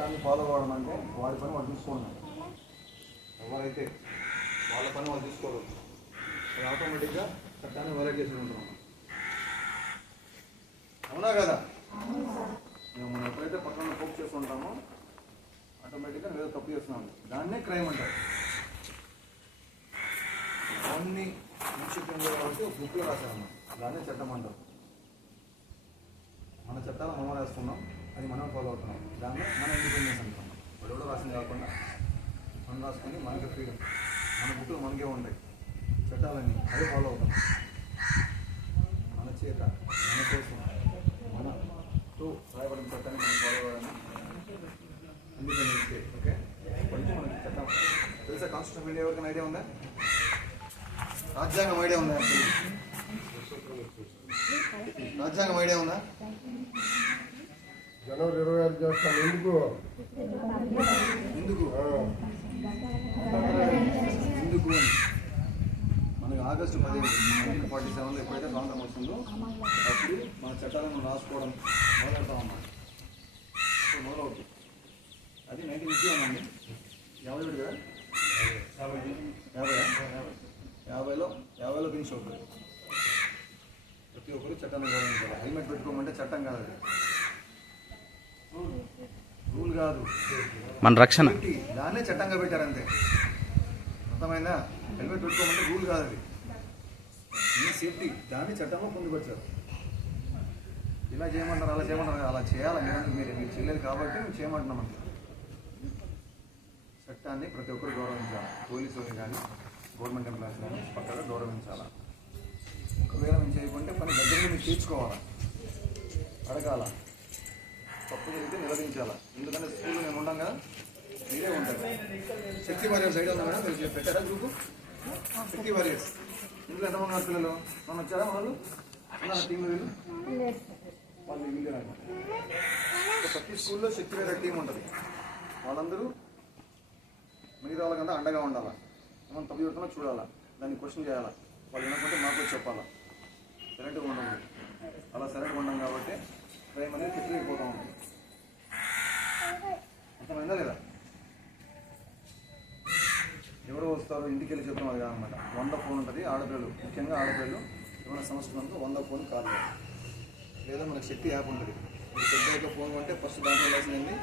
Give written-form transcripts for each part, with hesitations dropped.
చట్టాన్ని ఫాలో అవ్వడం అంటే వాడి పని వాళ్ళు చూసుకోండి. ఎవరైతే వాళ్ళ పని వాళ్ళు చూసుకోరు, అది ఆటోమేటిక్గా చట్టాన్ని వైలేట్ చేసి ఉంటున్నాం. అవునా కదా? మనం ఎప్పుడైతే పక్కన పోక్ చేస్తుంటామో ఆటోమేటిక్గా ఏదో తప్పు చేస్తున్నాం, దాన్నే క్రైమ్ అంటారు. అన్ని ముఖ్యంగా కాబట్టి ఒక బుక్లో రాశాము, దాన్నే చట్టం అంటారు. మన చట్టాలు మనం రాసుకున్నాం, అది మనం ఫాలో అవుతున్నాం, దాన్ని మన ఇండిపెండెన్స్ అంటున్నాం. వాడు ఎవడో రాసింది కాకుండా మనం రాసుకొని మనకి ఫ్రీడమ్, మన బుక్లు మనకే ఉంటాయి, చట్టాలన్నీ అదే ఫాలో అవుతాం. మన చేత మన కోసం మనతో రాయబడిన చట్టాన్ని మనం ఫాలో అవ్వాలని ఇండిపెండెన్స్ డే. ఓకే, ఇప్పటికీ మనకి చట్టం తెలుసా? కాన్స్టిట్యూషన్ ఆఫ్ ఇండియా ఎవరికైనా ఐడియా ఉందా? రాజ్యాంగం ఐడియా ఉందా? రాజ్యాంగం ఐడియా ఉందా? జనవరి 26 చేస్తాను. ఎందుకు ఎందుకు ఎందుకు మనకి ఆగస్టు 15, 1947లో ఎప్పుడైతే స్వాతంత్రం వస్తుందో అప్పుడు మన చట్టాలను రాసుకోవడం మొదలెడతామన్నమాట. ఇప్పుడు మొదలవుతుంది. అది 1950 అండి. 51 కదా? 50లో ఫినిష్ అవుతుంది. ప్రతి ఒక్కరు చట్టాన్ని గౌరవించాలి. హెల్మెట్ పెట్టుకోమంటే చట్టం కాదు, అది రూల్ కాదు, మన రక్షణ. దాన్నే చట్టంగా పెట్టారంతే. అర్థమైందా? హెల్మెట్ పెట్టుకోమంటే రూల్ కాదు, అది మీ సేఫ్టీ, దాన్ని చట్టంలో పొందుపరిచారు. ఇలా చేయమంటారు, అలా చేయమంటారు, అలా చేయాలి. మీరు చెల్లెలు కాబట్టి మేము చేయమంటున్నాం అంతే. చట్టాన్ని ప్రతి ఒక్కరు గౌరవించాలి. పోలీసులు కానీ గవర్నమెంట్ ఎంప్లాయీస్ కానీ పక్కగా గౌరవించాలి. ఒకవేళ మేము చేయకుంటే పని దగ్గర మీరు తీర్చుకోవాలా, అడగాల, తప్పు జరిగితే నిలదించాలా. ఎందుకంటే స్కూల్లో మేము ఉంటాం కదా, మీరే ఉంటారు. శక్తి వారియర్స్ ఐడియా ఉందా మేడం? మీరు పెట్టారా గ్రూపు? శక్తి వారియర్స్ ఇంట్లో ఎంతమంది ఉన్నారు పిల్లలు? మనం వచ్చారా? వాళ్ళు ఉన్నారు టీంలో? వాళ్ళు వీళ్ళు ప్రతి స్కూల్లో శక్తి వారియర్ టీం ఉంటుంది. వాళ్ళందరూ మిగతా వాళ్ళకంతా అండగా ఉండాలా. మనం తప్పు చెప్తున్నా చూడాలా, దాన్ని క్వశ్చన్ చేయాలా. వాళ్ళు ఏమనుకుంటే మాకు చెప్పాలా. సైలెంట్గా ఉండము. అలా సైలెంట్గా ఉన్నాం కాబట్టి క్రైమ్ అనేది తిరిగిపోతూ ఉంటుంది. అర్థమైందా లేదా? ఎవరో వస్తారు ఇంటికి వెళ్ళి చెప్తాం, అది కాదనమాట. 100 ఫోన్ ఉంటుంది. ఆడపిల్లలు, ముఖ్యంగా ఆడపిల్లలు ఏమైనా సమస్య ఉందో 100 ఫోన్ కాల్ చేయాలి. లేదా మనకు శక్తి యాప్ ఉంటుంది. మీరు పెద్దగా ఫోన్ కొంటే ఫస్ట్ దాంట్లో రాసిందండి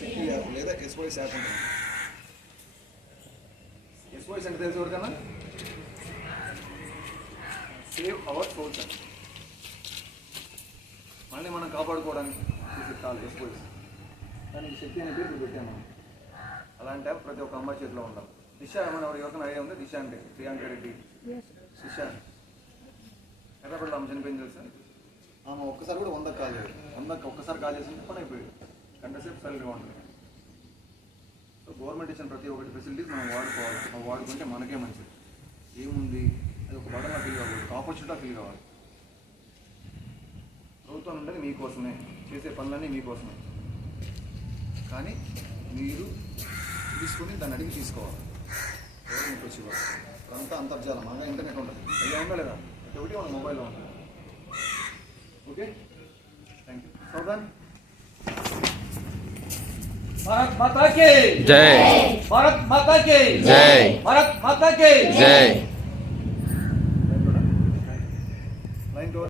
శక్తి యాప్ లేదా SOS యాప్ ఉంటుంది. SOS అంటే తెలిసి ఎవరికన్నా? సేవ్ అవర్ సోల్స్ అని, మళ్ళీ మనం కాపాడుకోవడానికి కాల్ SOS. దానికి శక్తి అనే పేరు పెట్టాము మనం. అలాంటి యాప్ ప్రతి ఒక్క అమ్మాయి చేతిలో ఉండాలి. దిశ ఏమైనా ఎవరికైనా ఐడియా ఉంది? దిశ అంటే ప్రియాంక రెడ్డి, దిశ ఎర్రపల్లి ఆమె చనిపోయింది తెలుసా? ఆమె ఒక్కసారి కూడా 100 కాల్ చేయదు. 100కి ఒక్కసారి కాల్ చేసింటే పని అయిపోయింది. గంట సేపు సైలెంట్గా ఉంటుంది. సో గవర్నమెంట్ ఇచ్చిన ప్రతి ఒక్కటి ఫెసిలిటీస్ మనం వాడుకోవాలి. మనం వాడుకుంటే మనకే మంచిది. ఏముంది, అది ఒక బటన్లా ఫీల్ కావాలి, ఒక ఆపర్చునిటీగా ఫీల్ కావాలి. ప్రభుత్వం ఉండేది మీకోసమే, చేసే పనులన్నీ మీకోసమే. కానీ మీరు తీసుకొని దాన్ని అడిగి తీసుకోవాలి. ఎవరు మీకు వచ్చి అంతా అంతర్జాలం, అనగా ఇంటర్నెట్ ఉంటుంది. అలా ఉందా లేదా? ప్రతి ఒక్కటి మన మొబైల్లో ఉంటుంది. Okay, thank you. సౌదాన్ भारत माता की जय। भारत माता की जय। भारत माता की जय।